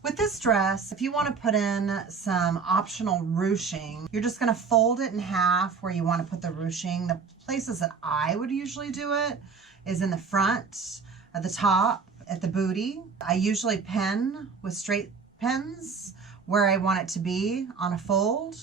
With this dress, if you want to put in some optional ruching, you're just going to fold it in half where you want to put the ruching. The places that I would usually do it is in the front, at the top, at the booty. I usually pin with straight pins where I want it to be on a fold,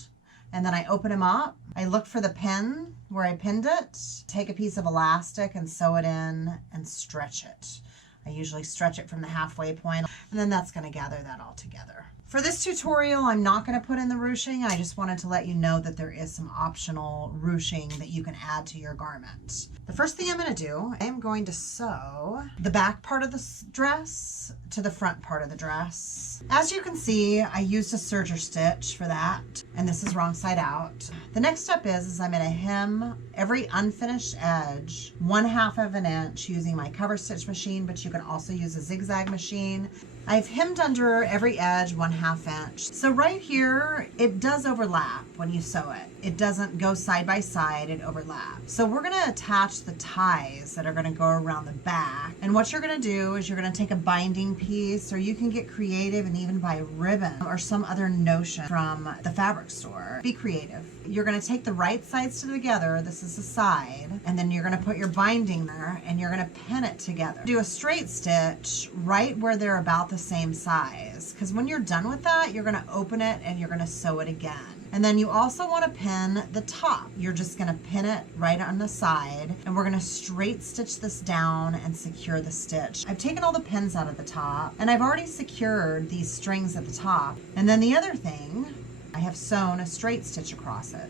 and then I open them up. I look for the pin where I pinned it, take a piece of elastic and sew it in and stretch it. I usually stretch it from the halfway point, and then that's going to gather that all together. For this tutorial, I'm not going to put in the ruching. I just wanted to let you know that there is some optional ruching that you can add to your garment. The first thing I'm going to do, I am going to sew the back part of the dress to the front part of the dress. As you can see, I used a serger stitch for that, and this is wrong side out. The next step is I'm going to hem every unfinished edge 1/2 of an inch using my cover stitch machine, but you can also use a zigzag machine. I've hemmed under every edge 1/2 inch. So right here, it does overlap when you sew it. It doesn't go side by side, it overlaps. So we're gonna attach the ties that are gonna go around the back. And what you're gonna do is you're gonna take a binding piece, or you can get creative and even buy ribbon or some other notion from the fabric store. Be creative. You're gonna take the right sides together, this is the side, and then you're gonna put your binding there and you're gonna pin it together. Do a straight stitch right where they're about the same size, because when you're done with that, you're gonna open it and you're gonna sew it again. And then you also want to pin the top. You're just going to pin it right on the side, and we're going to straight stitch this down and secure the stitch. I've taken all the pins out of the top, and I've already secured these strings at the top. And then the other thing, I have sewn a straight stitch across it.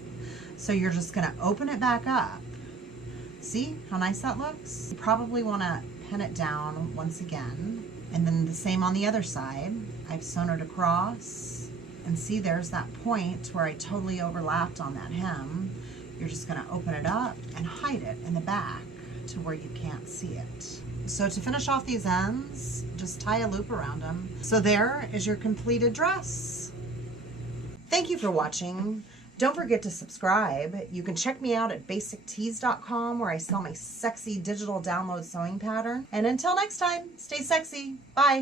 So you're just going to open it back up. See how nice that looks? You probably want to pin it down once again. And then the same on the other side. I've sewn it across. And see, there's that point where I totally overlapped on that hem. You're just gonna open it up and hide it in the back to where you can't see it. So to finish off these ends, just tie a loop around them. So there is your completed dress. Thank you for watching. Don't forget to subscribe. You can check me out at basictease.com where I sell my sexy digital download sewing pattern. And until next time, stay sexy. Bye.